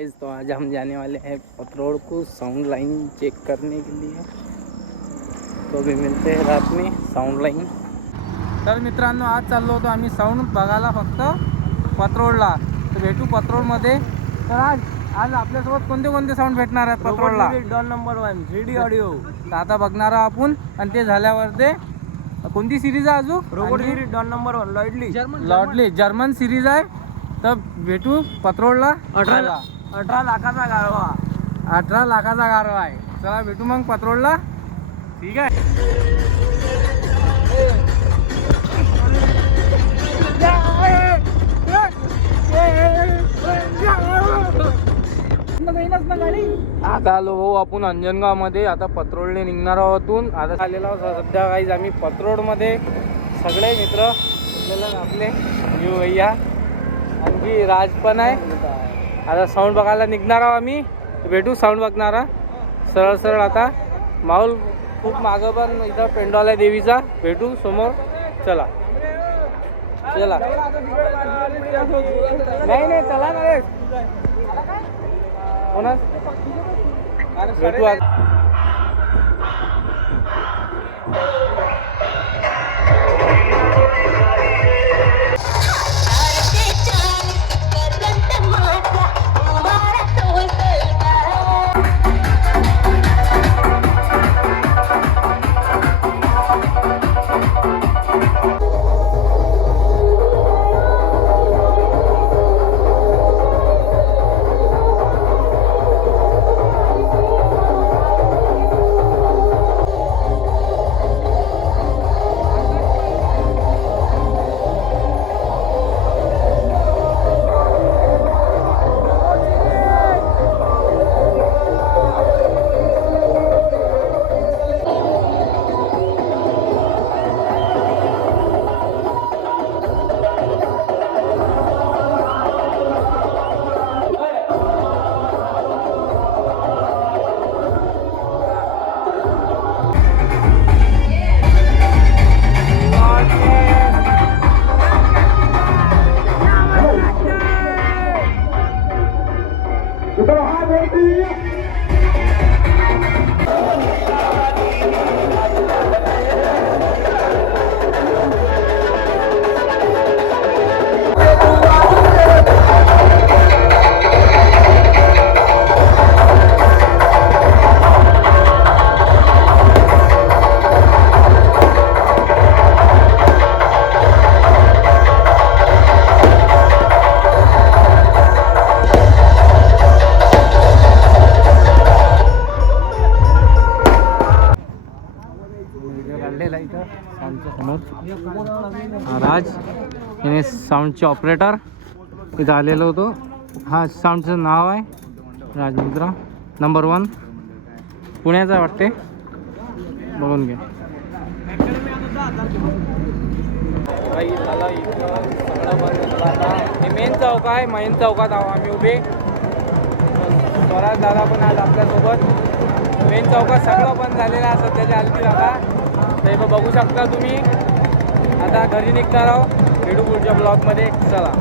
तो आज हम जाने वाले हैं पथरोड को साउंड लाइन चेक करने के लिए। तो अभी मिलते हैं रात में साउंड लाइन। तर मित्रांनो आज चाललो होतो आम्ही साऊंड बघायला फक्त पथरोडला। तर भेटू पथरोडमध्ये। तर आज आपल्यासोबत कोणते कोणते साऊंड भेटणार आहेत पथरोडला? डॉन नंबर 1 3D ऑडिओ तर आता बघणार आहोत आपण आणि ते झाल्यावर ते कोणती सिरीज आहे अजून? रोबोट सिरीज डॉन नंबर 1 लॉर्डली जर्मन सिरीज आहे। तर भेटू पथरोडला। 18 लाखाचा गारवा 18 लाखाचा गारवा आहे। चला भेटू मग पथरोडला। ठीक आहे। आता आलो भाऊ आपण अंजनगाव मध्ये। आता पथरोडने निघणार आहोत। आता आलेलो आहोत सध्या गाईज आम्ही पथरोड मध्ये सगळे मित्र आपले जीव भैया आणखी राज पण आहे। आता साऊंड बघायला निघणार आहोत आम्ही। भेटू साऊंड बघणारा सरळ सरळ। आता माहोल खूप मागं पण इथं पेंडॉल आहे देवीचा। भेटू समोर। चला चला नाही चला ना रे कोणा भेटू राज याने साऊंडचे ऑपरेटर इथं आलेलो होतो। हा साऊंडचं नाव आहे राजमित्रा नंबर 1 पुण्याचा वाटते। बघून घे। हे मेन चौक आहे। मेन चौकात आहो आम्ही उभे। स्वराज दादा पण आज आपल्यासोबत। मेन चौकात सगळं बंद झालेलं आहे सध्याच्या हालती दादा। ते बघू शकता तुम्ही। आता घरी निघणार आहोत। भेटू पुढच्या ब्लॉगमध्ये। चला।